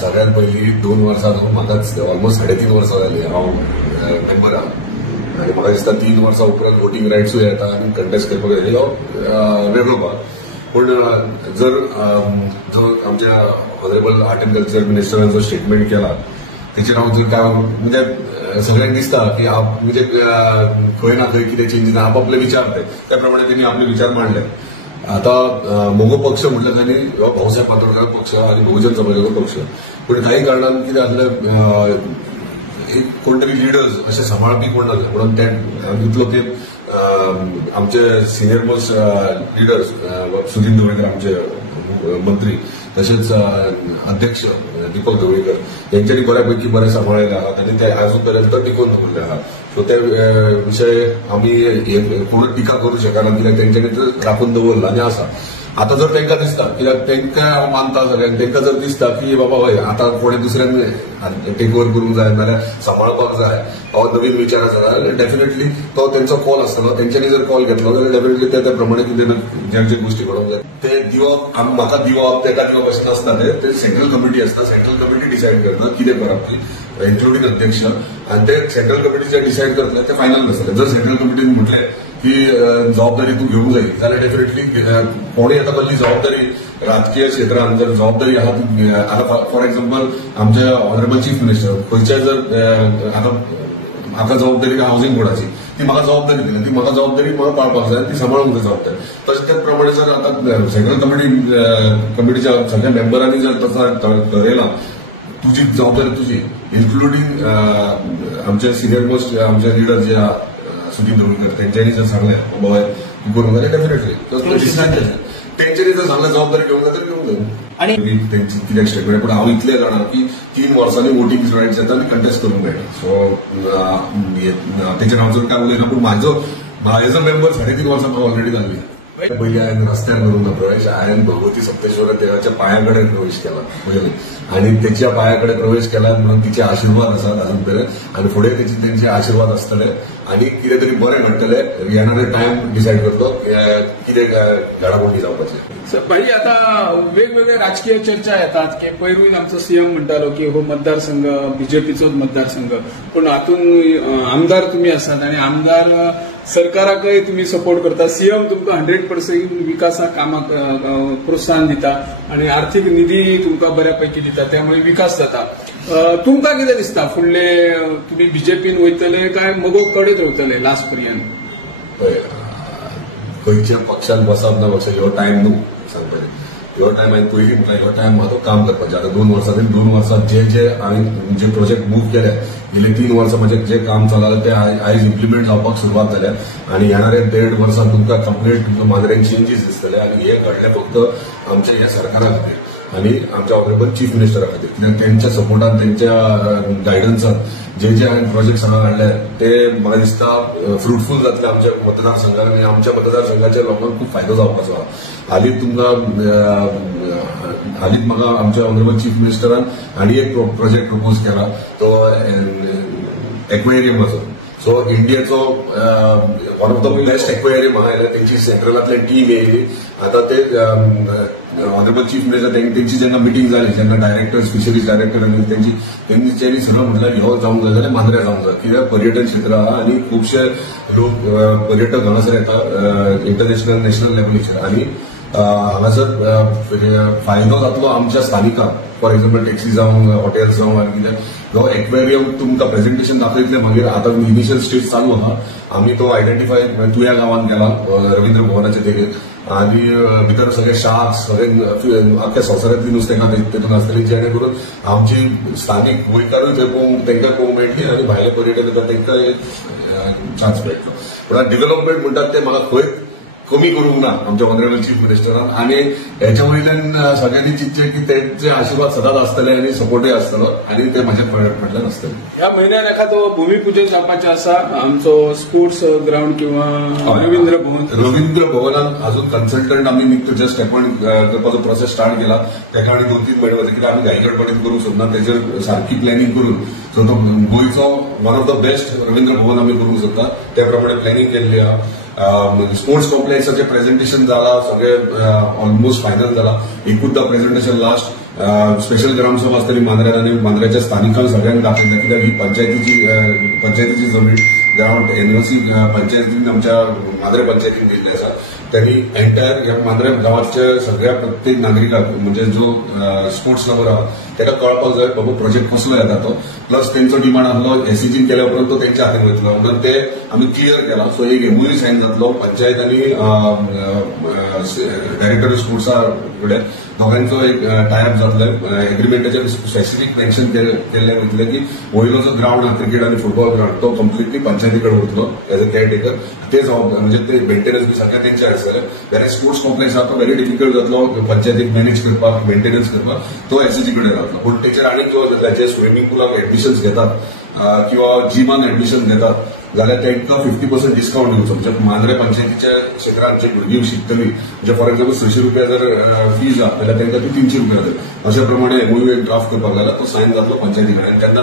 सगळ्यात पहिली 2 वर्सां म्हाकाच ऑलमोस्ट 3.5 वर्सां जाली हांव मेंबर आहा आनी म्हाका दिसता 3 वर्सां उपरांत वोटींग रायट्सूय येता आनी कंटेस्ट करपाक येयलो वेगळो भाग. पूण जर आमच्या ऑनरेबल आर्ट एंड कल्चर मिनिस्टरान जो स्टेटमेंट केला तेचेर हांव जर काय म्हणजे सगळ्यांक दिसता की म्हणजे खंय ना खंय कितें चेंजीस आपापले विचार त्या प्रमाणे त्यांनी आपले विचार मांडले. आता मोगो पक्ष म्हटलं त्यांनी भाऊसाहेब पातोळकर पक्ष आणि बहुजन समाजाचो पक्ष. पण काही कारणान कितें जातलें एक कोण तरी लिडर्स असे सांबाळपी कोण नासले म्हणून इतलो ते आमचे senior most leaders Sudin Dhavalikar आमचे मंत्री तसेच अध्यक्ष दीपक ढवळीकर यांच्यानी बऱ्यापैकी बरे सांभाळलेले आहात आणि ते अजून पर्यंत टिकून दवरले आहात. सो त्या विषय आम्ही कोण टिका करू शकना कित्याक तेंच्यांनी राखून दवरला आणि आसा. आता जर तांकां दिसता कित्याक तांकां हांव मानता सगळ्यांक तांकां जर दिसता की बाबा हय आतां कोणें दुसऱ्यान टेक ओव्हर करूंक जाय नाल्यार सांबाळपाक जाय हो नवीन विचार आसा जाल्यार डेफिनेटली तो तेंचो कॉल आसतलो. तेंच्यांनी जर कॉल घेतलो जाल्यार डेफिनेटली त्या प्रमाणे कितें ज्या ज्या गोष्टी घडोवंक जाय ते दिवप म्हाका दिवप तेका दिवप अशें नासता. ते सेंट्रल कमिटी आसता. सेंट्रल कमिटी डिसायड करता कितें करप ती इन्क्लुडींग अध्यक्ष आणि ते सेंट्रल कमिटी जे डिसायड करतले ते फायनल नसतले. जर सेंट्रल कमिटीन म्हटले की जबाबदारी तू घेवंक जाय जाल्यार डेफिनेटली कोणूय आतां कसली जबाबदारी राजकीय क्षेत्रांत जर जबाबदारी आहा आतां फॉर एक्झाम्पल आमचे ऑनरेबल चीफ मिनिस्टर खंयच्याय जर आतां म्हाका जबाबदारी हावसिंग बोर्डाची ती म्हाका जबाबदारी दिली ती म्हाका जबाबदारी म्हाका पाळपाक जाय ती सांबाळूंक जाय जबाबदारी. तशें त्याच प्रमाणे जर आतां सेंट्रल कमिटीच्या सगळ्या मेंबरांनी जर तसं ठरयलां तुजी जबाबदारी तुजी इन्क्लुडींग आमचे सिनियर मोस्ट आमचे लिडर जे सुदीन ढवळीकर तेंच्यांनी जर सांगलें बाबा करूंक जाय डेफिनेटली तेंच्यांनी जर सांगलें जबाबदारी घेवंक जाय तर घेवंक जाय. आणि तेंची कित्याक स्टेटमेंट पूण हांव इतलें जाणा की 3 वर्सांनी वोटींग रायट्स येता आनी कंटेस्ट करूंक मेळटा. सो तेचेर हांव जर काय उलयना पूण म्हाजो एज अ मेंबर 3.5 वर्सां म्हाका ऑलरेडी जाल्ली. पयलीं हांवें रस्त्यार करूंक ना प्रवेश हांवें भगवती सप्तेश्वर देवाच्या पांया कडेन प्रवेश केला पयलीं आनी तेच्या पांया कडेन प्रवेश केला म्हणून तिचे आशिर्वाद आसात अजून पर्यंत आनी फुडें तेंचे आशिर्वाद आसतले आनी कितें तरी बरें घडटलें. येणारे टायम डिसायड करतो कितें घडामोडी जावपाचें. भाई आता वेगवेगळे राजकीय चर्चा येतात की पयरूच आमचो सीएम म्हणटालो की हो मतदारसंघ बीजेपीचोच मतदारसंघ पण हातून आमदार तुम्ही आसात आणि आमदार सरकाराकय तुम्ही सपोर्ट करता. सीएम तुमकां 100% विकासा कामाक प्रोत्साहन दिता आणि आर्थिक निधी तुमकां बऱ्यापैकी दिता त्यामुळे विकास जाता. तुमकां कितें दिसता फुडले तुम्ही बीजेपीन वयतले काय मगो कडेच रावतले लास्ट पर्यंत? खंयच्या पक्षान बसप ना पक्ष ह्यो टायम न्हू सांगपाचें. ह्यो टायम हांवें पयलीं म्हटल्यार ह्यो टायम म्हाजो काम करपाचें. आतां 2 वर्सांनी 2 वर्सांत जे हांवें जे प्रोजेक्ट मूव केले गेले 3 वर्सां म्हजें जे काम चललां ते आयज इम्प्लिमेंट जावपाक सुरवात जाल्या आनी येणारे 1.5 वर्सांत तुमकां कंप्लीट तुमच्या मांद्रेन चेंजीस दिसतले आनी हे घडले फक्त आमच्या ह्या सरकारा खातीर आनी आमच्या ऑनरेबल चीफ मिनिस्टरा खातीर कित्याक तेंच्या सपोर्टान तेंच्या गायडन्सान जे हांवें प्रोजेक्ट हांगा हाडले ते म्हाका दिसता फ्रुटफूल जातले आमच्या मतदारसंघात आनी आमच्या मतदारसंघाच्या लोकांक खूब फायदो जावपाचो आहा. हालींच म्हाका आमच्या ऑनरेबल चीफ मिनिस्टरान आनी एक प्रोजेक्ट प्रपोज केला तो एक्वेरियमाचो. सो इंडियाचो one of the best aquarium हांगा आयले तेंची सेंट्रलांतल्यान टीम येयली. आतां ते ऑनरेबल चीफ मिनिस्टर तेंची जेन्ना मिटींग जाली जेन्ना डायरेक्टर्स फिशरीज डायरेक्टर आनी तेंच्यांनी सगळं म्हटल्यार ह्यो जावंक जाय जाल्यार मांद्रे जावंक जाय कित्याक पर्यटन क्षेत्र आहा आनी खुबशे लोक पर्यटक हांगासर येता इंटरनॅशनल नॅशनल लेवलीचेर आनी हांगासर फायदो जातलो आमच्या स्थानिकांक. फॉर एक्झाम्पल टॅक्सी जावं हॉटेल्स जावं आनी कितें हो एक्वेरियम तुमकां प्रेझेंटेशन दाखयतले मागीर आतां इनिशियल स्टेज चालू आहा. आमी तो आयडेंटिफाय तुया गांवांत केला रवींद्र भवनाचे देगेर आनी भितर सगळे शार्क्स सगळे आख्या संवसारांतली नुस्तें तेतून आसतली जेणे करून आमची स्थानीक गोंयकारूय थंय पळोवंक तांकां पळोवंक मेळटली आनी भायले पर्यटन येतात तांकां एक चान्स मेळटलो. पूण डेव्हलपमेंट म्हणटात ते म्हाका खंय कमी करूंक ना आमच्या ऑनरेबल चीफ मिनिस्टरान आनी हेच्या वयल्यान सगळ्यांनी चिंतचें की तेंचे आशिर्वाद सदांच आसतले आनी सपोर्टूय आसतलो आनी ते म्हाज्या फाटल्यान आसतले. ह्या म्हयन्यान एखादो भूमिपूजन जावपाचें आसा आमचो स्पोर्ट्स ग्राउंड किंवा रवींद्र भवन. रवींद्र भवनान अजून कन्सल्टंट आमी निकतो जस्ट अपॉइंट करपाचो प्रोसेस स्टार्ट केला. तेका आनी 2-3 म्हयने वता कित्याक आमी घाईगडबडीत करूंक सोदना तेजेर सारकी प्लॅनिंग करून सो तो गोंयचो one of the best Ravindra Bhavan आमी करूंक सोदता त्या प्रमाणे प्लॅनिंग केल्ली आहा. स्पोर्ट्स कॉम्प्लेक्साचें प्रेझेंटेशन जाला सगळे ऑलमोस्ट फायनल जाला. एकूचदा प्रेझेंटेशन लास्ट स्पेशल ग्रामसभा आसतली मांद्र्यात आनी मांद्र्याच्या स्थानिकांक सगळ्यांक दाखयता कित्याक ही पंचायतीची जमीन ग्राउंड एनओसी पंचायतीन आमच्या मांद्रे पंचायतीन दिल्ली आसा. त्यांनी एंटायर ह्या मांद्रे गांवाच्या सगळ्या प्रत्येक नागरिकाक म्हणजे जो स्पोर्ट्स लवर आहा ताका कळपाक जाय बाबा प्रोजेक्ट कसलो येता तो. प्लस तेंचो डिमांड आसलो एसीजीन केल्या उपरांत तो तेंच्या हातीन वयतलो म्हणून ते आमी क्लियर केला. सो एक एमओयू सायन जातलो पंचायत आनी डायरेक्टर स्पोर्ट्सा कडेन दोगांचो एक टायअप जातले. एग्रीमेंटाचेर स्पेसिफिक मेन्शन केल्ले वयतले की वयलो जो ग्राउंड आहा क्रिकेट आनी फुटबॉल ग्राउंड तो कम्प्लिटली पंचायती कडेन वयतलो एज अ केअरटेकर. ते म्हणजे ते मेंटेनन्स बी सगळें तेंचे आसतले. वेरे स्पोर्ट्स कॉम्प्लेक्स आहा तो व्हेरी डिफिकल्ट जातलो पंचायतीक मॅनेज करपाक मेंटेनन्स करपाक तो एसएजी कडेन जातलो. पूण तेचेर आनीक जो जे स्विमींग पुलाक एडमिशन्स घेतात किंवा जिमान एडमिशन घेतात जाल्यार तांकां 50% डिस्काउंट दिवचो. म्हणजे मांद्रे पंचायतीच्या क्षेत्रांत जे भुरगीं शिकतली म्हणजे फॉर एक्झाम्पल 600 रुपया जर फीज आहा जाल्यार तांकां ती 300 रुपया जातली. अशा प्रमाणे एमओयू एक ड्राफ्ट करपाक लागला तो सायन जातलो पंचायती कडेन. तेन्ना